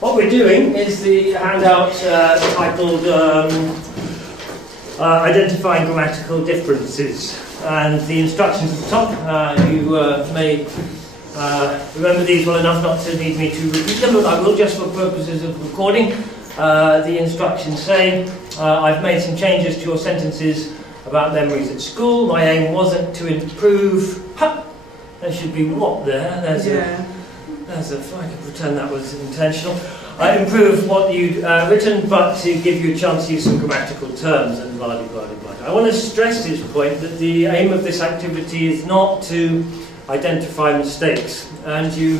What we're doing is the handout titled Identifying Grammatical Differences, and the instructions at the top, you may remember these well enough not to need me to repeat them, but I will just for purposes of recording. The instructions say, I've made some changes to your sentences about memories at school. My aim wasn't to improve... There should be what there? There's if I could pretend that was intentional. I improved what you'd written, but to give you a chance to use some grammatical terms and blah, blah, blah, blah. I want to stress this point that the aim of this activity is not to identify mistakes. And you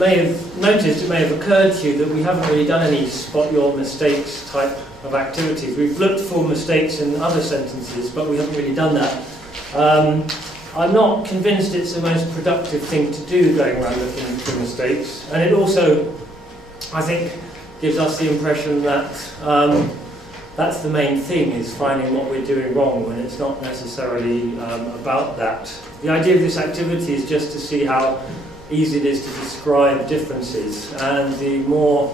may have noticed, it may have occurred to you that we haven't really done any spot your mistakes type of activities. We've looked for mistakes in other sentences, but we haven't really done that. I'm not convinced it's the most productive thing to do, going around looking for mistakes. And it also, I think, gives us the impression that that's the main thing, is finding what we're doing wrong, when it's not necessarily about that. The idea of this activity is just to see how easy it is to describe differences. And the more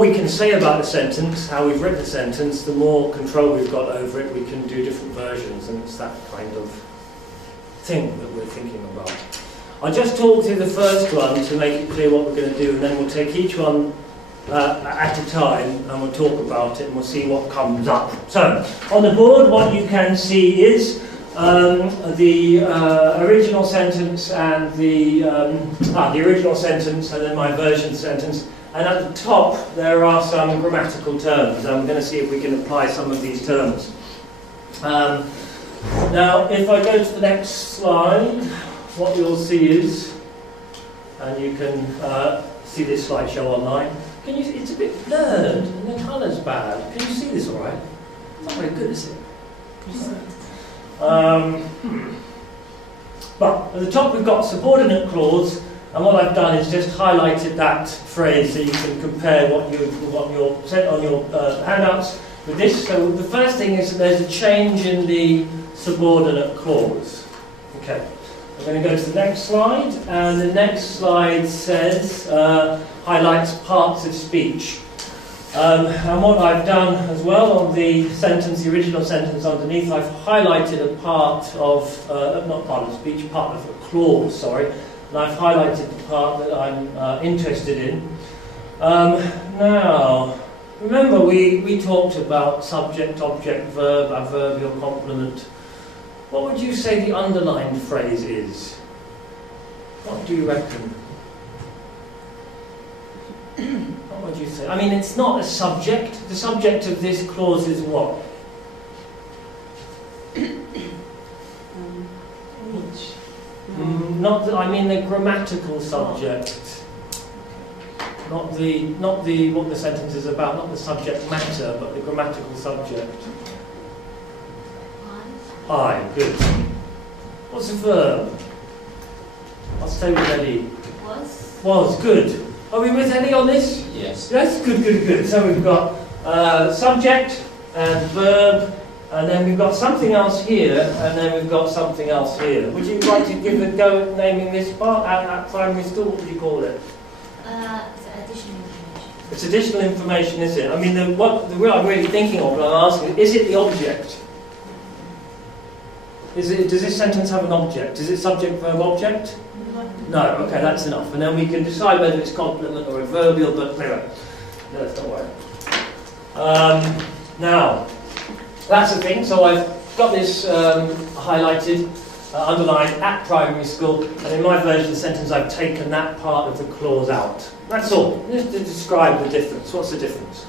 we can say about a sentence, how we've written a sentence, the more control we've got over it. We can do different versions, and it's that kind of thing that we're thinking about. I'll just talk through the first one to make it clear what we're going to do, and then we'll take each one at a time, and we'll talk about it, and we'll see what comes up. So, on the board, what you can see is the original sentence and the original sentence, and then my version sentence. And at the top, there are some grammatical terms. I'm going to see if we can apply some of these terms. Now, if I go to the next slide, what you'll see is, and you can see this slideshow online. Can you? It's a bit blurred, and the colour's bad. Can you see this all right? It's not very good, is it? But at the top, we've got subordinate clause. And what I've done is just highlighted that phrase so you can compare what you're sent on your handouts with this. So the first thing is that there's a change in the subordinate clause. Okay, I'm going to go to the next slide, and the next slide says highlights parts of speech. And what I've done as well on the sentence, the original sentence underneath, I've highlighted a part of, not part of speech, part of a clause, sorry. And I've highlighted the part that I'm interested in. Now, remember we talked about subject, object, verb, adverbial complement. What would you say the underlined phrase is? What do you reckon? What would you say? I mean, it's not a subject. The subject of this clause is what? Not the, I mean the grammatical subject, not what the sentence is about, not the subject matter, but the grammatical subject. I. Good. What's the verb? I'll stay with Ellie. Was. Good. Are we with Ellie on this? Yes. Yes. Good. Good. Good. So we've got subject and verb. And then we've got something else here, and then we've got something else here. Would you like to give a go at naming this part at primary school? What would you call it? It's additional information. It's additional information, is it? I mean, the real I'm really thinking of, and I'm asking, is it the object? Does this sentence have an object? Is it subject, verb, object? No. Okay, that's enough. And then we can decide whether it's complement or adverbial, but anyway, no, let's not worry. Now, that's the thing, so I've got this highlighted, underlined at primary school, and in my version of the sentence I've taken that part of the clause out. That's all, just to describe the difference. What's the difference?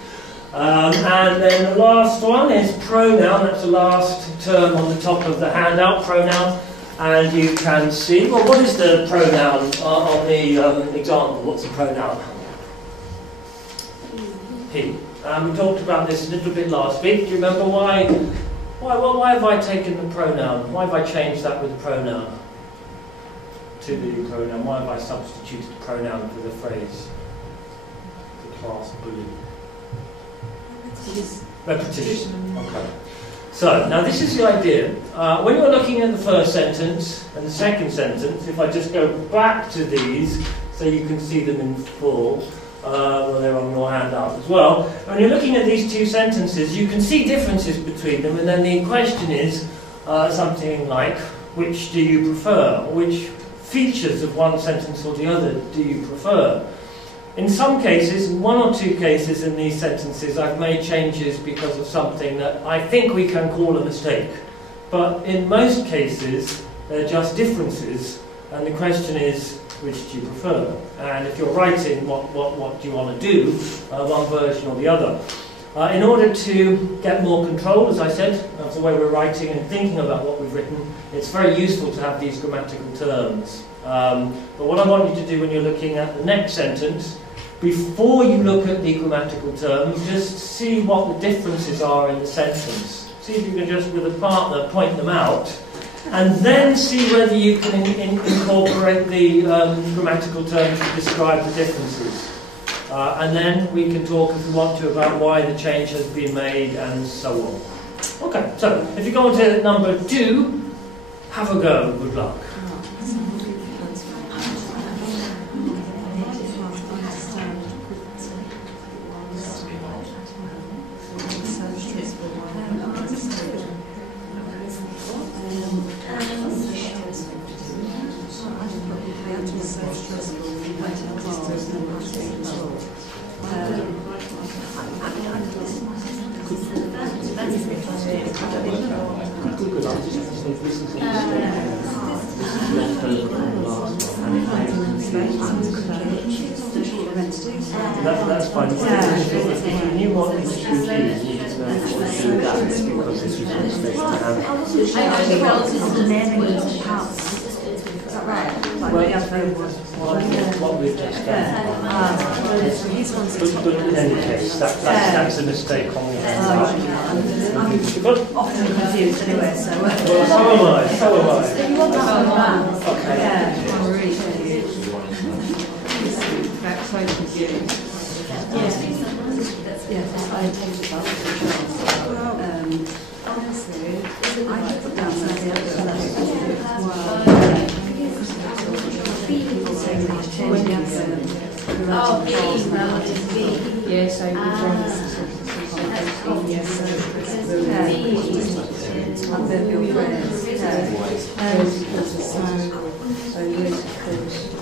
And then the last one is pronoun. That's the last term on the top of the handout, pronoun. And you can see, well, what is the pronoun on the example? What's the pronoun? He. We talked about this a little bit last week. Do you remember why have I taken the pronoun? Why have I changed that with the pronoun? To the pronoun. Why have I substituted the pronoun for the phrase? The class bully. Repetition. Okay. So, now this is the idea. When you're looking at the first sentence and the second sentence, if I just go back to these so you can see them in full, well, they're on your handout as well. When you're looking at these two sentences, you can see differences between them, and then the question is something like, which do you prefer? Or which features of one sentence or the other do you prefer? In some cases, in one or two cases in these sentences, I've made changes because of something that I think we can call a mistake. But in most cases, they're just differences, and the question is, which do you prefer? And if you're writing, what do you want to do, one version or the other? In order to get more control, as I said, of the way we're writing and thinking about what we've written, it's very useful to have these grammatical terms. But what I want you to do when you're looking at the next sentence, before you look at the grammatical terms, just see what the differences are in the sentence. See if you can just, with a partner, point them out, and then see whether you can incorporate the grammatical terms to describe the differences. And then we can talk, if we want to, about why the change has been made and so on. Okay, so if you go on to number 2, have a go. Good luck. That's fine. If you knew what these two things, you need to know what to do that, because this was a mistake to have. Is that right? Like What we've just done. But in any case, that's a mistake on the I'm often confused anyway, so... Well, so am I. So you want to have a man? Okay. Yeah, I'm really confused. That's so confused. Yes, I take it up. Honestly, I put down something else. Oh, B, relative B. Yeah, so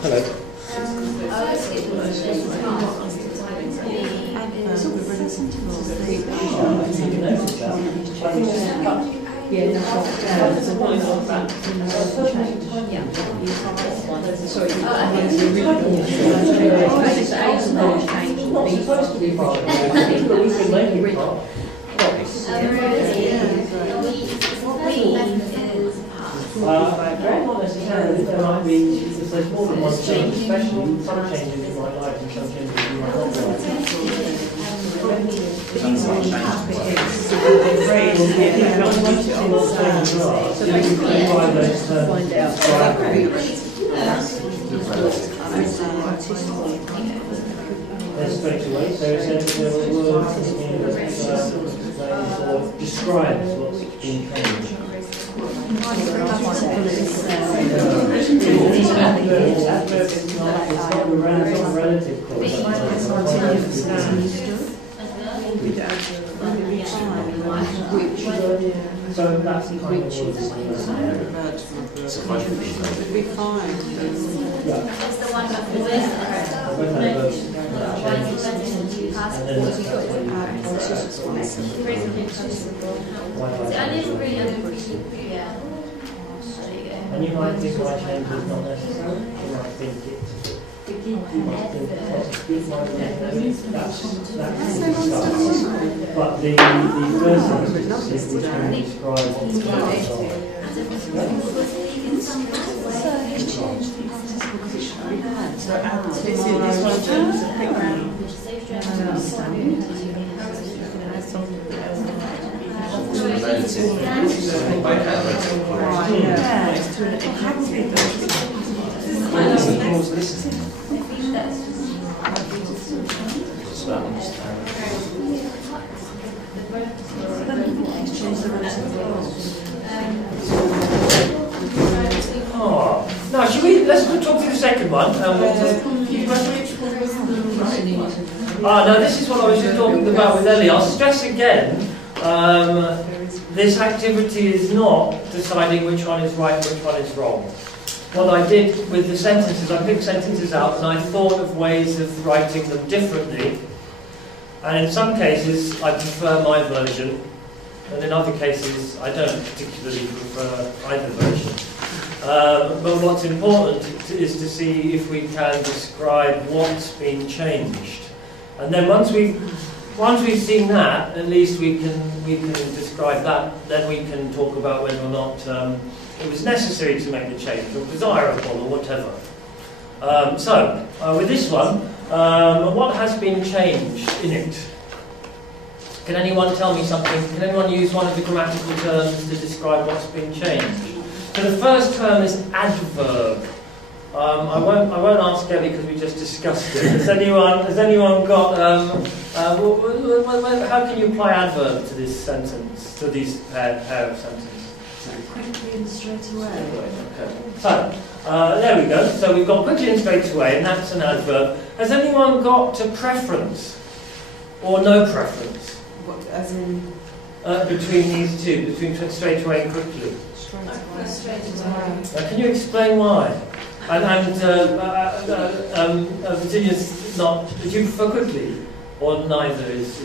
Hello. yeah, no, there's a line on that. Sorry, Not necessarily. There might be, if there's more than one change, especially some changes you might like and some changes you might not like. Straight away, so essentially there were words or describes what's been changed. It's not a relative so that's the kind of be fine. It's the one before and you might think my change is not necessary. You might think it's you might think that's but the first sentence is which can describe what's going on. Exchange the relative clause. Oh. Now, let's go talk through the second one. No, this is what I was just talking about with Ellie. I'll stress again, this activity is not deciding which one is right and which one is wrong. What I did with the sentences, I picked sentences out and I thought of ways of writing them differently. And in some cases, I prefer my version, and in other cases, I don't particularly prefer either version. But what's important is to see if we can describe what's been changed. And then once we've seen that, at least we can describe that. Then we can talk about whether or not it was necessary to make the change, or desirable, or whatever. With this one, what has been changed in it? Can anyone tell me something? Can anyone use one of the grammatical terms to describe what's been changed? So the first term is adverb. I won't ask Ellie because we just discussed it. Has anyone got? How can you apply adverb to this sentence? To these pair of sentences? Quickly and straight away. Okay. So there we go. So we've got quickly and straight away, and that's an adverb. Has anyone got a preference or no preference? What, as in Between these two, between straight away and quickly? Straight away. Can you explain why? Virginia's not. Did you prefer quickly, or neither is?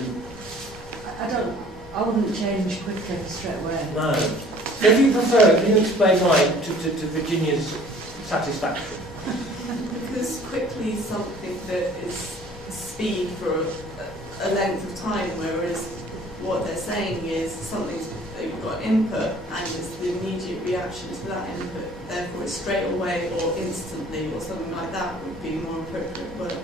I wouldn't change quickly straight away. No. So if you prefer it, can you explain why to Virginia's satisfaction? Because quickly is something that is speed for a length of time, whereas what they're saying is something that you've got input and it's the immediate reaction to that input. Therefore, it's straight away or instantly or something like that would be more appropriate word.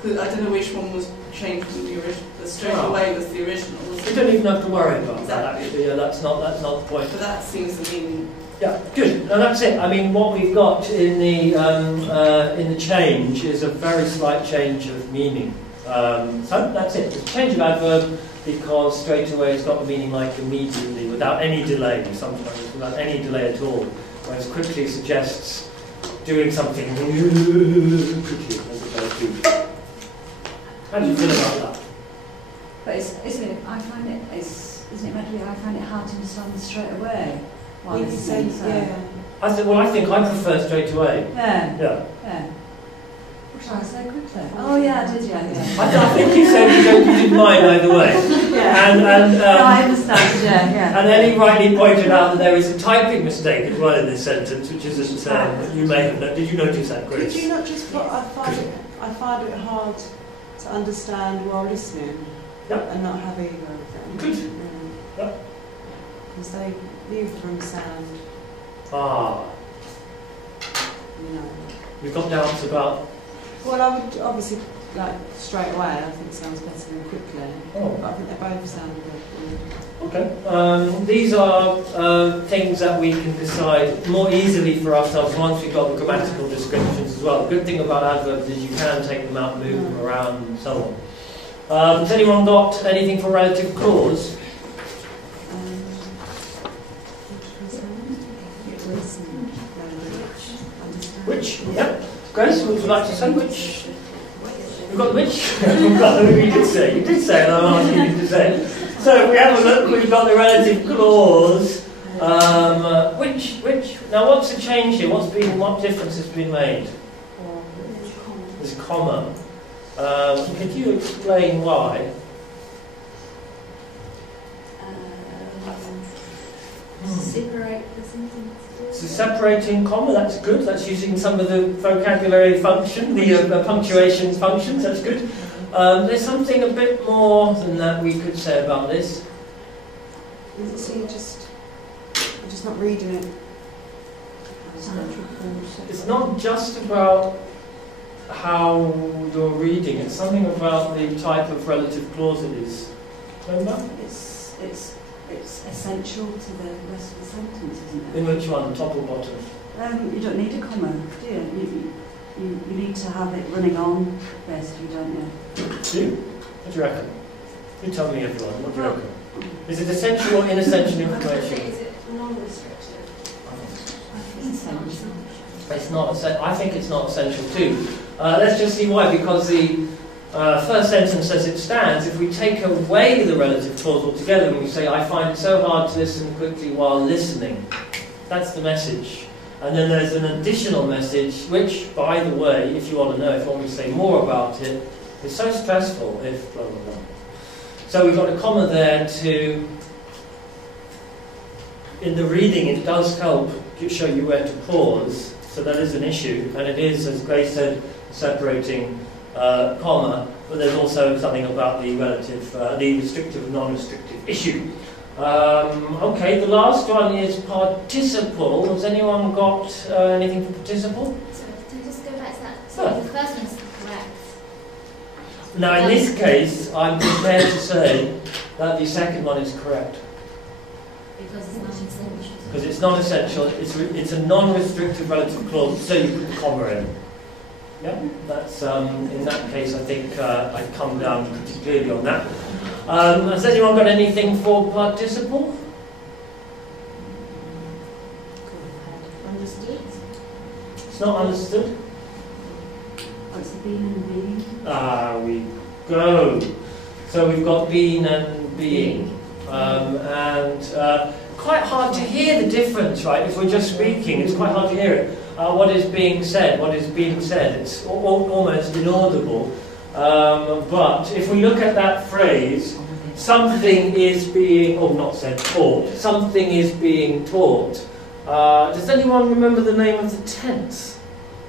Because I don't know which one was changed from the original. The straight away was the original. You don't even have to worry about that. Exactly. Actually, yeah, that's not the point. But that seems to mean. Yeah, good. No, that's it. I mean, what we've got in the change is a very slight change of meaning. So that's it. It's a change of adverb because straight away has got the meaning like immediately, without any delay. Sometimes without any delay at all. Whereas quickly suggests doing something quickly as opposed to. How do you feel about that? But isn't it mentally, I find it hard to understand straight away. While you say, yeah. I think I prefer straight away. Yeah. Yeah. Yeah. What should I say quickly? Oh yeah, I did, yeah. I think you said you didn't mind either way. Yeah. No, I understand, yeah. And Ellie rightly pointed out that there is a typing mistake as well in this sentence, which isn't, you may have noticed. Did you notice that, Grace? Could you not just put, I find it hard to understand while listening, and not have either of them. Good. Because they leave from sound. You know. You've got doubts about. Well, I would obviously like straight away. I think sounds better than quickly. Oh. But I think they both sound good. Okay. These are things that we can decide more easily for ourselves once we've got the grammatical descriptions as well. The good thing about adverbs is you can take them out, move them around, and so on. Has anyone got anything for relative clause? Which? Yep. Grace, would you like to say which? You've got which? You've got the you did say. You did say, and I'm asking you to say. So if we have a look, we've got the relative clause. Which? Now, what's the change here? What difference has been made? There's a comma. Could you explain why? Separate the sentences. So separating comma, that's good. That's using some of the vocabulary function, the punctuation functions, that's good. There's something a bit more than that we could say about this. So you're just not reading it. It's not just about how you're reading, it's something about the type of relative clause it is. Remember? It's essential to the rest of the sentence, isn't it? In which one, top or bottom? You don't need a comma, do you? You need to have it running on, basically, don't you? Do you? What do you reckon? You tell me, everyone. What do you reckon? Is it essential or inessential information? Is it non-restrictive? It's not. I think it's not essential too. Let's just see why. Because the first sentence as it stands, if we take away the relative clause altogether and we say, I find it so hard to listen quickly while listening, that's the message. And then there's an additional message, which, by the way, if you want to know, if you want me to say more about it, is so stressful if blah, blah, blah. So we've got a comma there to, in the reading, it does help to show you where to pause. So that is an issue, and it is, as Grace said, separating comma, but there's also something about the relative, the restrictive and non-restrictive issue. Okay, the last one is participle. Has anyone got anything for participle? So to just go back to that, so the first one's correct. Now, in this case, I'm prepared to say that the second one is correct. Because it's non-essential. Because it's non-essential, it's a non-restrictive relative clause, so you put the comma in. Yeah, that's, in that case, I think I'd come down pretty clearly on that. Has anyone got anything for participle? Understood? It's not understood? Oh, it's the being and the being. Ah, we go. So we've got been and being. And quite hard to hear the difference, right? If we're just speaking, it's quite hard to hear it. What is being said? What is being said? It's almost inaudible. But if we look at that phrase, something is being, or not said, taught. Something is being taught. Does anyone remember the name of the tense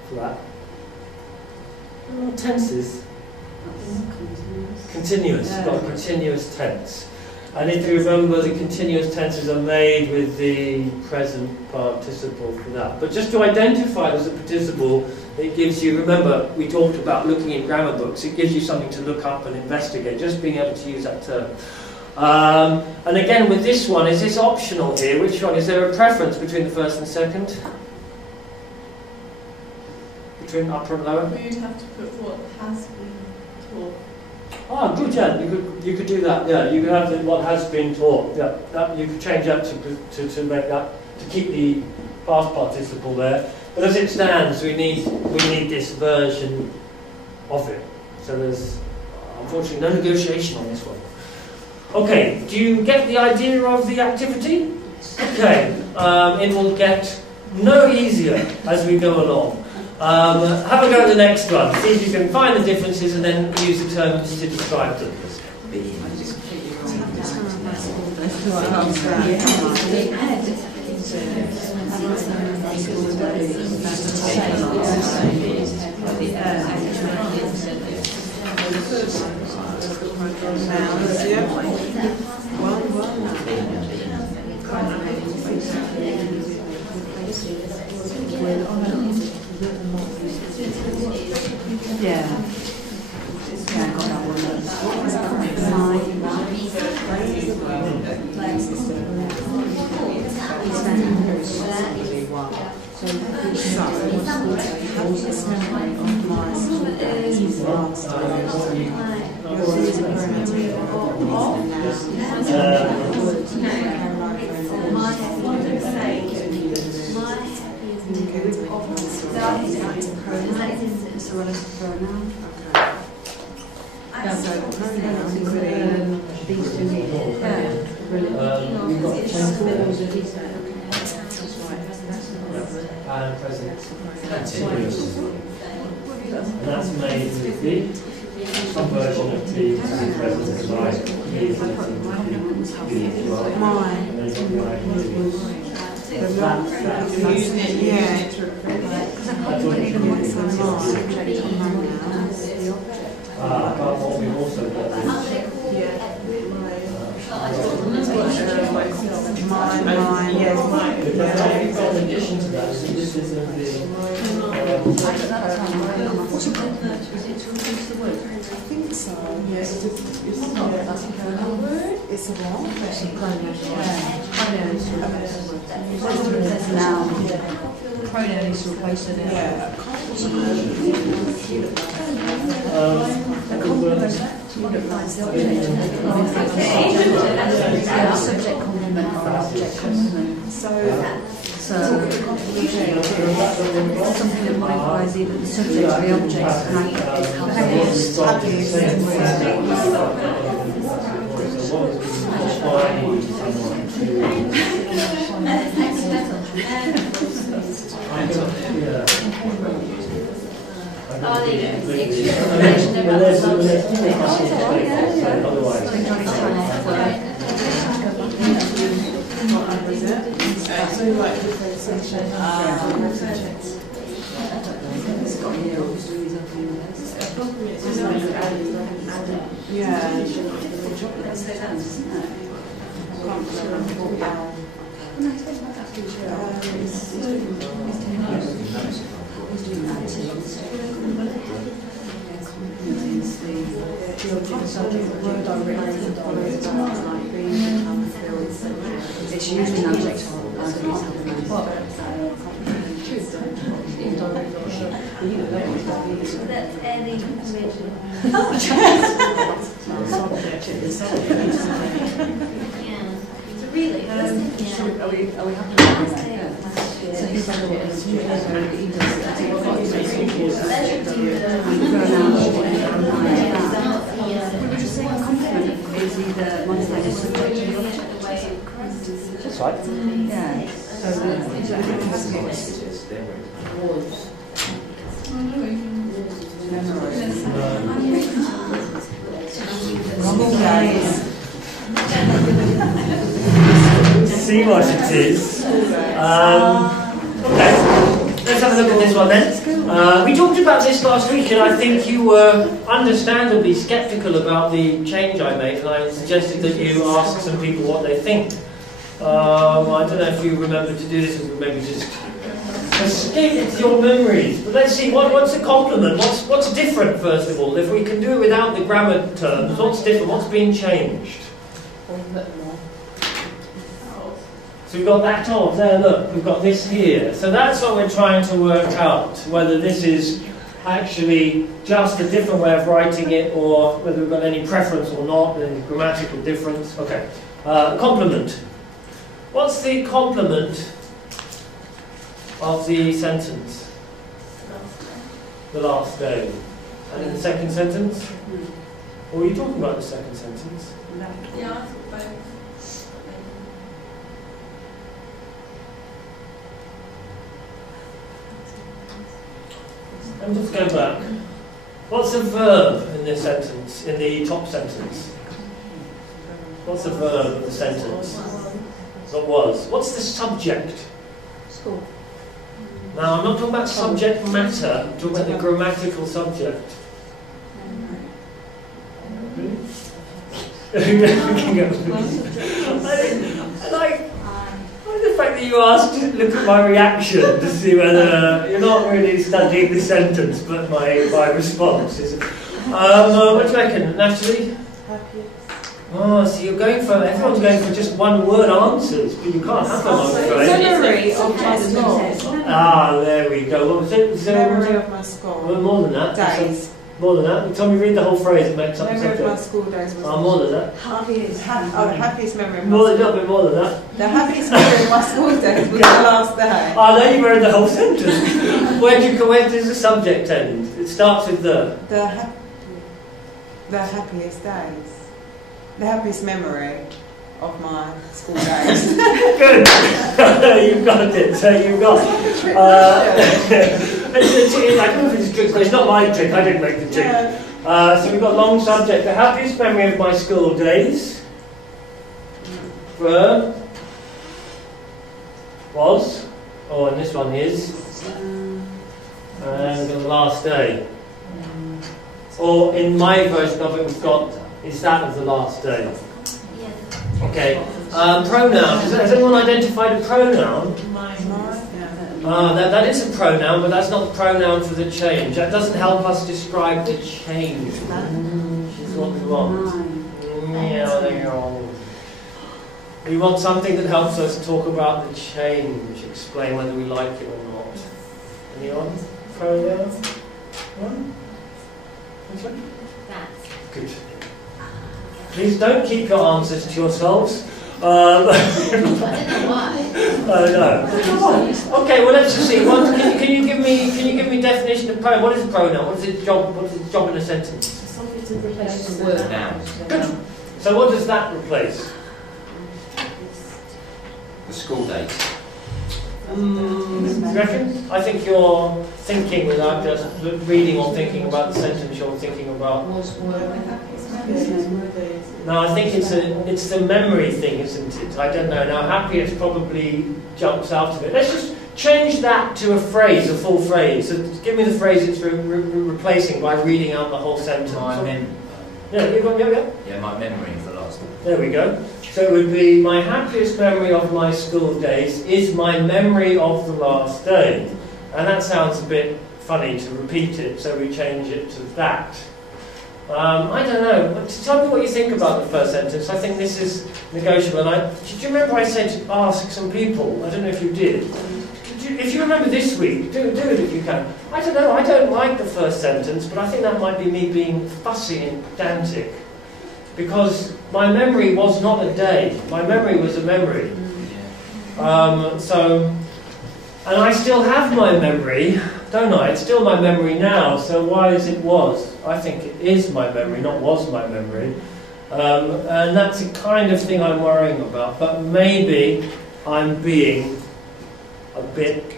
for that? What tense is? Continuous. It's got a continuous tense. And if you remember, the continuous tenses are made with the present participle for that. But just to identify it as a participle, it gives you, remember, we talked about looking in grammar books, it gives you something to look up and investigate, just being able to use that term. And again, with this one, is this optional here? Which one? Is there a preference between the first and second? Between upper and lower? We'd have to put what has been taught. Oh, good, yeah, you could do that, yeah, you could have what has been taught, yeah, that, you could change that to make that, to keep the past participle there, but as it stands, we need this version of it, so there's unfortunately no negotiation on this one. Okay, do you get the idea of the activity? Okay, it will get no easier as we go along. Have a go at the next one. See if you can find the differences and then use the terms to describe them. Yeah. Yeah, I got that one. And present continuous. And that's made with the some version of the present like but what we've also got is in addition to that, so this is the It's a what? Pronoun is to replace it. Yeah. A complement signifies the object. Yeah, subject complement or object complement. So something that modifies either the subject or the object. Happiest. So like differentiation. It's usually an object or That's any information. Yeah. So really, Are we happy with that? So he's like we were just saying a compliment is either modified the subject or the object. That's right. Yeah. So See what it is. Okay, let's have a look at this one then. We talked about this last week, and I think you were understandably sceptical about the change I made, and I suggested that you ask some people what they think. I don't know if you remember to do this, or maybe just escape your memories. But let's see, what's a complement? What's different, first of all? If we can do it without the grammar terms, what's different? What's been changed? So we've got that of there, look, we've got this here. So that's what we're trying to work out, whether this is actually just a different way of writing it, or whether we've got any preference or not, any grammatical difference. Okay, complement. What's the complement of the sentence? The last day. And in the second sentence? Or were you talking about the second sentence? Yeah, I thought both. Let me just go back. What's a verb in this sentence, in the top sentence? What's a verb in the sentence? What was? What's the subject? school. Now, I'm not talking about subject matter, I'm talking about the grammatical subject. I like the fact that you asked to look at my reaction to see whether you're not really studying the sentence, but my response is. What do you reckon, Natalie? Oh, so you're going for, everyone's going for just one word answers, but you can't have them, I'm afraid. Memory of my school. Ah, there we go. What was it? Memory of my school. Well, more than that. Days. More than that. Tell me, read the whole phrase and make something. Memory of my school days was. More than that. Happiest memory of my More than school. a bit more than that. The happiest memory of my school days was the last day. Oh, now you've read the whole sentence. Where does the subject end? It starts with the happiest days. The happiest memory of my school days. Good. You've got it. So you've got. It's not my trick. I didn't make the trick. So we've got long subject. The happiest memory of my school days. Verb. Was. Oh, and this one is. And the last day. Or in my version of it, we've got. Is that of the last day? Yeah. Okay. Pronoun. Has anyone identified a pronoun? That is a pronoun, but that's not the pronoun for the change. That doesn't help us describe the change. Is what we want. We want something that helps us talk about the change, explain whether we like it or not. Anyone? Pronoun? One? That. Good. Please don't keep your answers to yourselves. I don't know why. Oh no. Okay, well let's just see. Can you give me definition of pronoun? What is a pronoun? What is its job in a sentence? Something to replace The word noun. Good. So what does that replace? The school date. You reckon? I think you're thinking without just reading or thinking about the sentence. You're thinking about. No, I think it's the memory thing, isn't it? I don't know. Now, happiest probably jumps out of it. Let's just change that to a phrase, a full phrase. So give me the phrase it's replacing by reading out the whole sentence. Yeah, my memory for the last one. There we go. So it would be, my happiest memory of my school days is my memory of the last day. And that sounds a bit funny to repeat it, so we change it to that. I don't know. Tell me what you think about the first sentence. I think this is negotiable. Do you remember I said to ask some people? I don't know if you did. If you remember this week, do it if you can. I don't know. I don't like the first sentence, but I think that might be me being fussy and pedantic. Because my memory was not a day. My memory was a memory. And I still have my memory, don't I? It's still my memory now, so why is it was? I think it is my memory, not was my memory. And that's the kind of thing I'm worrying about. But maybe I'm being a bit,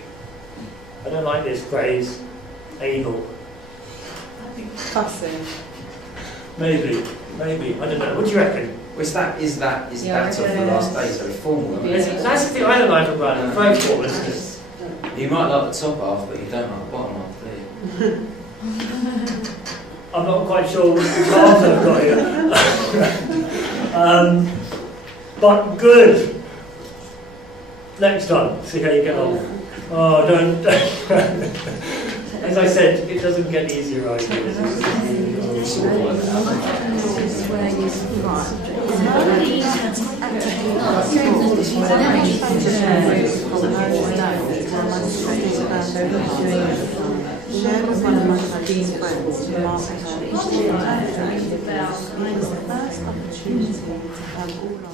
I don't like this phrase, anal. Fussy. Maybe, I don't know. What do you reckon? Well, is that of the last day, so it's formal. That's the thing I don't like about it, very formal, isn't it? You might like the top half, but you don't like the bottom half, do you? I'm not quite sure which half I've got here. But good. Next one, see how you get on. Oh, don't. As I said, it doesn't get easier, right? Share with one of my dean friends, Mark, the first opportunity to have all of